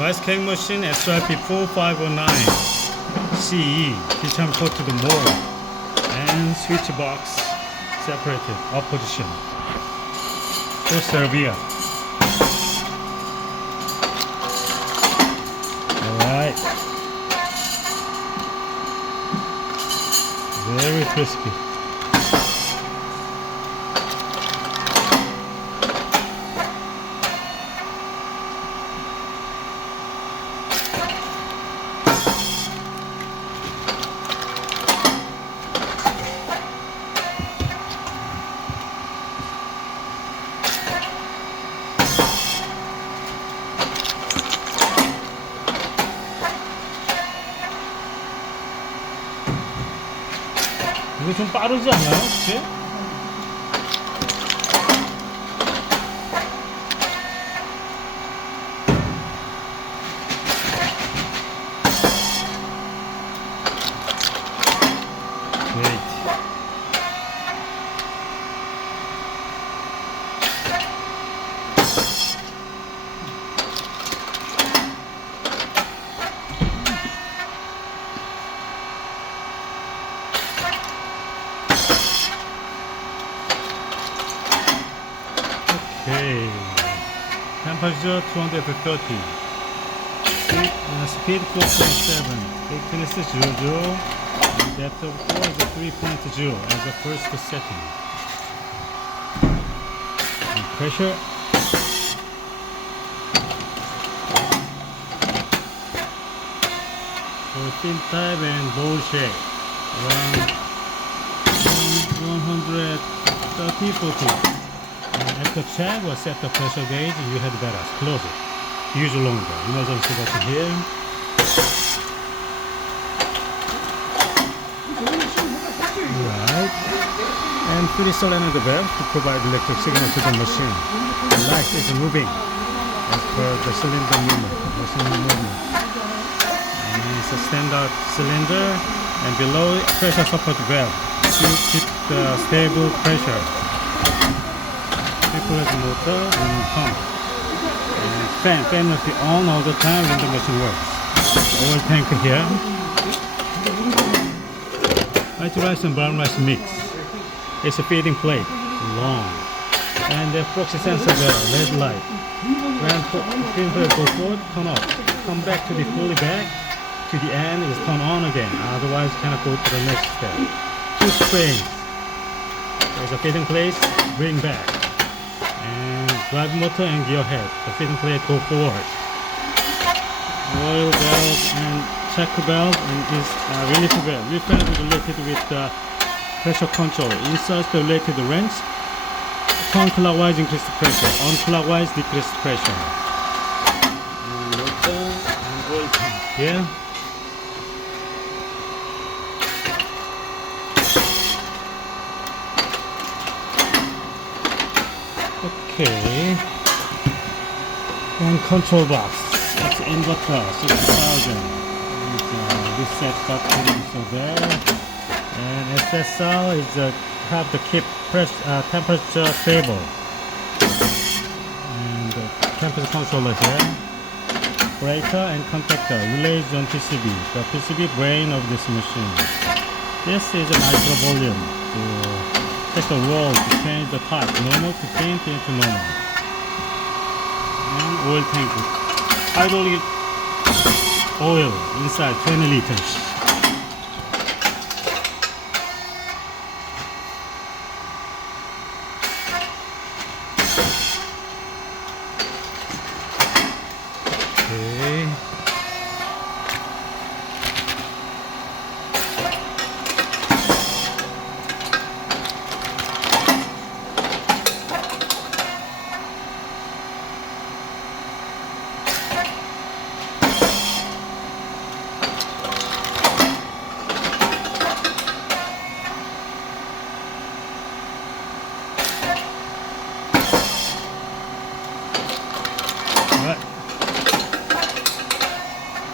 Rice cake machine SYP4509 CE feature coated mold and switch box separated opposition for Serbia. Alright, very crispy. 이거 좀 빠르지 않나요? 혹시? Great. Okay, temperature 230, speed 4.7, thickness 0, and depth of core is 3.0 as the first setting. And pressure 14 type and bowl shape around 130, 40. After check or set the pressure gauge, you had better close it. Use longer. Emergency button here. Right. And 3 solenoid valve to provide electric signal to the machine. The light is moving as per the cylinder movement. And it's a standard cylinder, and below pressure support valve to keep the stable pressure. Coated motor and pump, and fan must be on all the time when the machine works. Oil tank here. White rice and brown rice mix. It's a feeding plate, long, and the proxy sensor there, red light. When feeding plate goes forward, turn off. Come back to the fully back to the end is turn on again. Otherwise, cannot go to the next step. 2 springs. There's a feeding plate. Bring back. Drive motor and gear head. The feeding plate go forward. Oil valve and check valve and is relief valve. Relief valve is related with the pressure control. Insert the related wrench. Turn clockwise, increase the pressure. On clockwise, decrease pressure. And motor and oil tank here. Okay, and control box. It's inverter 60,000. This set button is there, and SSL is have to keep temperature stable. And temperature controller here, breaker and contactor relays on PCB. The PCB brain of this machine. This is a micro volume to take a roll to change the type, normal to paint into normal. And oil tank, hydraulic oil inside 20 liters.